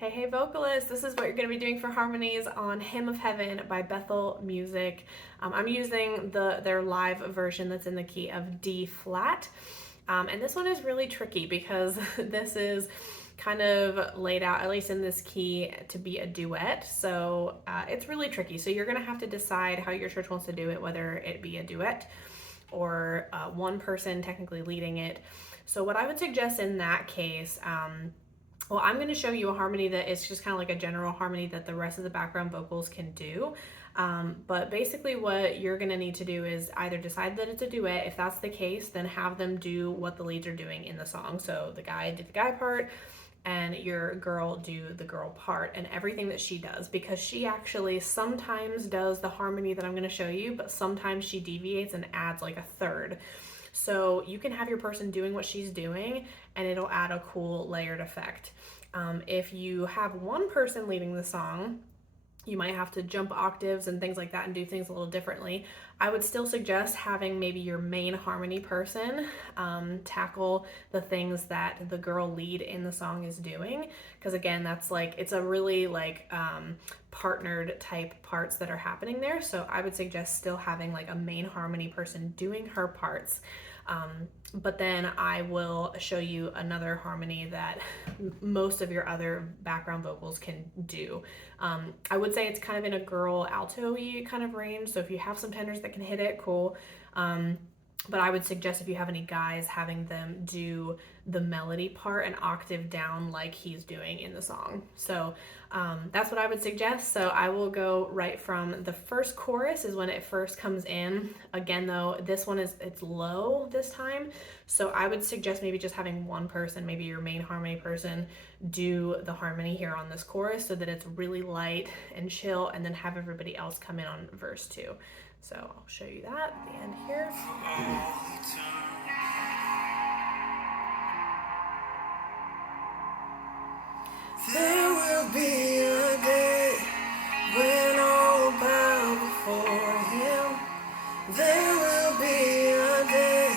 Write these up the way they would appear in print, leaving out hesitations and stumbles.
Hey vocalists, this is what you're going to be doing for harmonies on Hymn of Heaven by Bethel Music. I'm using their live version that's in the key of D flat. And this one is really tricky because this is kind of laid out, at least in this key, to be a duet. So it's really tricky. So you're going to have to decide how your church wants to do it, whether it be a duet or one person technically leading it. So what I would suggest in that case, well, I'm going to show you a harmony that is just kind of like a general harmony that the rest of the background vocals can do. But basically what you're going to need to do is either decide that it's a duet. If that's the case, then have them do what the leads are doing in the song. So the guy did the guy part and your girl do the girl part and everything that she does, because she actually sometimes does the harmony that I'm going to show you, but sometimes she deviates and adds like a third. So you can have your person doing what she's doing and it'll add a cool layered effect. If you have one person leading the song, you might have to jump octaves and things like that and do things a little differently. I would still suggest having maybe your main harmony person tackle the things that the girl lead in the song is doing, because again, that's like, it's a really like partnered type parts that are happening there. So I would suggest still having like a main harmony person doing her parts. But then I will show you another harmony that most of your other background vocals can do. I would say it's kind of in a girl alto-y kind of range, so if you have some tenors that can hit it, cool. But I would suggest if you have any guys, having them do the melody part an octave down like he's doing in the song. So that's what I would suggest. So I will go right from the first chorus is when it first comes in. Again though, this one it's low this time. So I would suggest maybe just having one person, maybe your main harmony person, do the harmony here on this chorus so that it's really light and chill, and then have everybody else come in on verse 2. So I'll show you that at the end here. There will be a day when all will bow before Him. There will be a day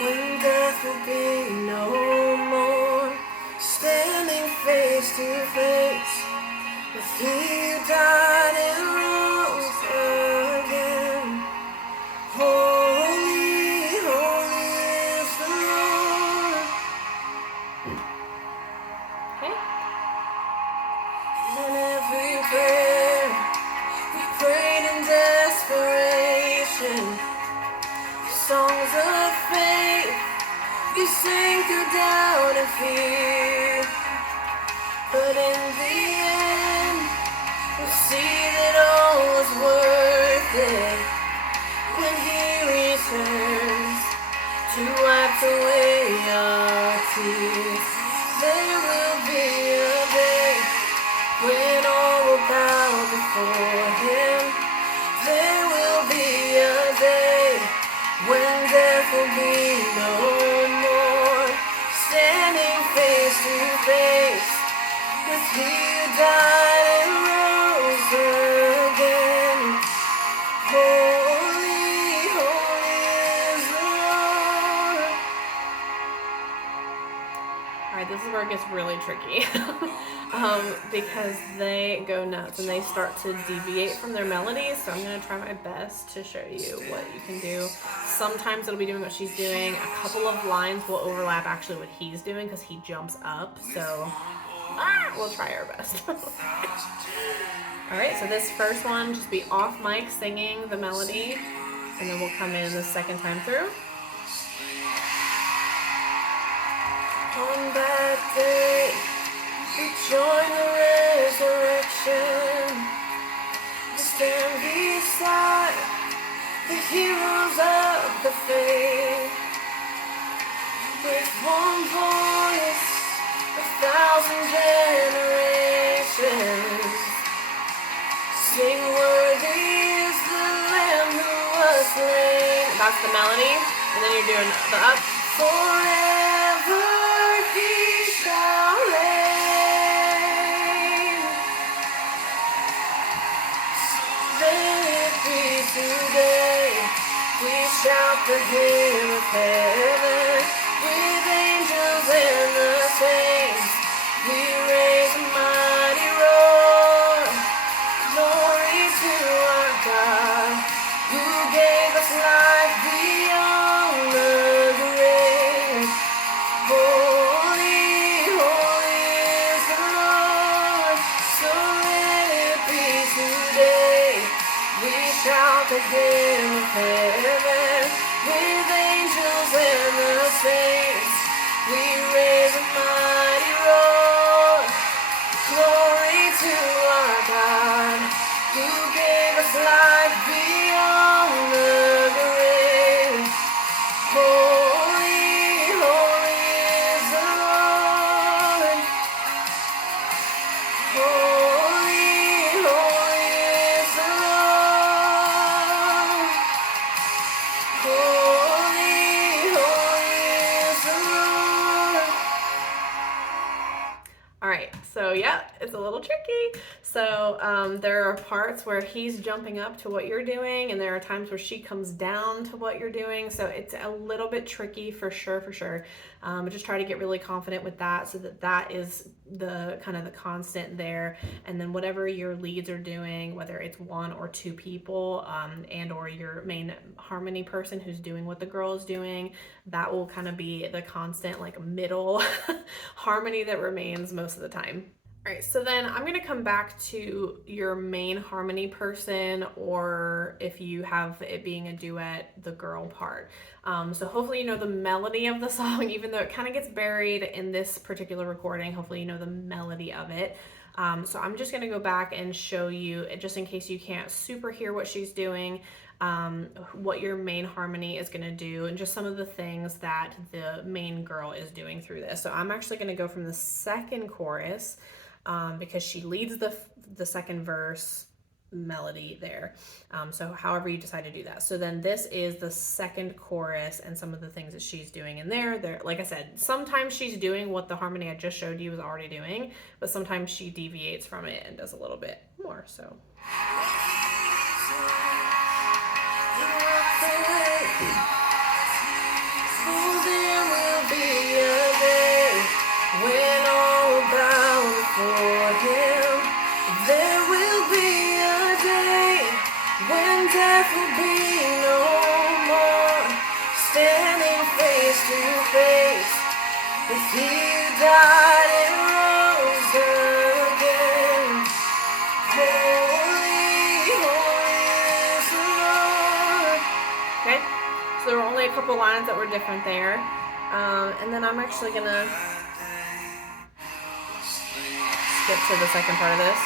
when death will be no more. Standing face to face with He who died and rose again. Holy, holy is the Lord. Okay. And every prayer we prayed in desperation, songs of faith we sing through doubt and fear. But in the end, we'll see that all was worth it when He returns to wipe away our tears. There will be a day when all will bow before Him. There will be a day when death will be no more. Standing face to face with He who died and rose again. Holy, holy is the Lord. Alright, this is where it gets really tricky. Because they go nuts and they start to deviate from their melodies. So I'm going to try my best to show you what you can do. Sometimes it'll be doing what she's doing. A couple of lines will overlap actually what he's doing because he jumps up. So we'll try our best. Alright, so this first one, just be off mic singing the melody, and then we'll come in the second time through. On that day, we join the resurrection. We stand beside the heroes of the faith. With one voice, 1,000 generations sing, worthy is the Lamb who was slain. That's the melody, and then you're doing the up. Forever He shall reign. Let it be today. We shout the hymn of heaven with angels and the saints. We raise a mighty shout the hymn of heaven with angels and the saints. We raise a mighty roar, glory to our God, who gave us life beyond the grave. Holy, holy is the Lord. Holy, holy is the Lord. Holy, holy is the Lord. All right, so yeah, it's a little tricky. So there are parts where he's jumping up to what you're doing, and there are times where she comes down to what you're doing. So it's a little bit tricky for sure, for sure. But just try to get really confident with that, so that that is the kind of the constant there. And then whatever your leads are doing, whether it's one or two people, and or your main harmony person who's doing what the girl is doing, that will kind of be the constant like middle harmony that remains most of the time. All right, so then I'm going to come back to your main harmony person, or if you have it being a duet, the girl part. So hopefully you know the melody of the song, even though it kind of gets buried in this particular recording. Hopefully you know the melody of it. So I'm just going to go back and show you, just in case you can't super hear what she's doing, what your main harmony is going to do, and just some of the things that the main girl is doing through this. So I'm actually going to go from the second chorus, because she leads the second verse melody there. So however you decide to do that. So then this is the second chorus and some of the things that she's doing in there. Like I said, sometimes she's doing what the harmony I just showed you was already doing, but sometimes she deviates from it and does a little bit more. So There will be a day when all bow before Him. There will be a day when death will be no more. Standing face to face with He who died and rose again. Holy, holy is the Lord. okay, so there were only a couple lines that were different there, and then I'm actually gonna skip to the second part of this.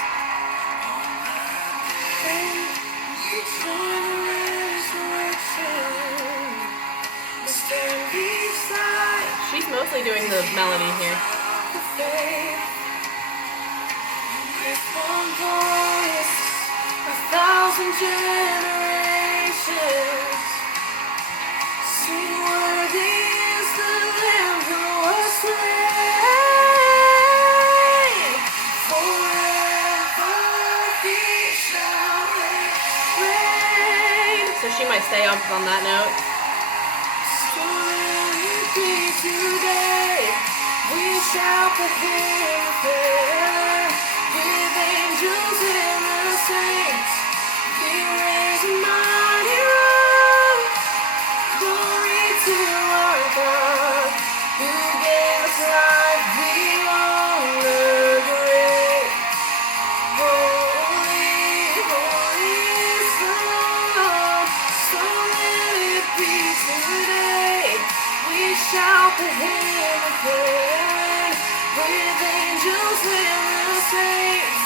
She's mostly doing the melody here. One voice, 1,000 generations sing, worthy is the Lamb who was slain. Forever He shall reign. So she might stay up on that note. So let it be today. We shout the hymn of heaven with angels and the saints. We raise a mighty roar, glory to our God, who gave us life beyond the grave. Holy, holy is the Lord. So let it be today. We shout the hymn of heaven with angels and the saints.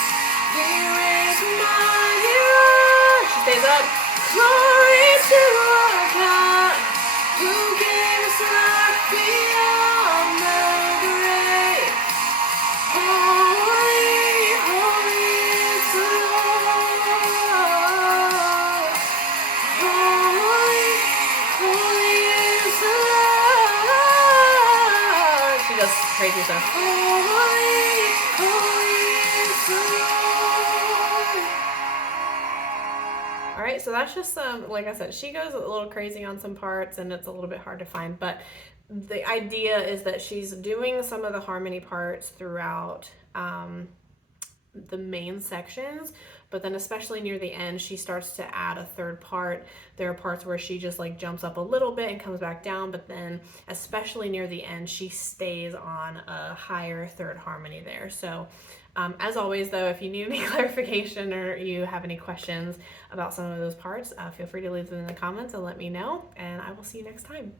We raise a mighty roar. She stays up. Glory to our God, who gave us life beyond the grave. Holy, holy is the Lord. Holy, holy is the Lord. She does crazy stuff. Holy, holy is the Lord. All right, so that's just some, like I said, she goes a little crazy on some parts and it's a little bit hard to find, but the idea is that she's doing some of the harmony parts throughout the main sections, but then especially near the end, she starts to add a third part. There are parts where she just like jumps up a little bit and comes back down, but then especially near the end, she stays on a higher third harmony there. So as always though, if you need any clarification or you have any questions about some of those parts, feel free to leave them in the comments and let me know, and I will see you next time.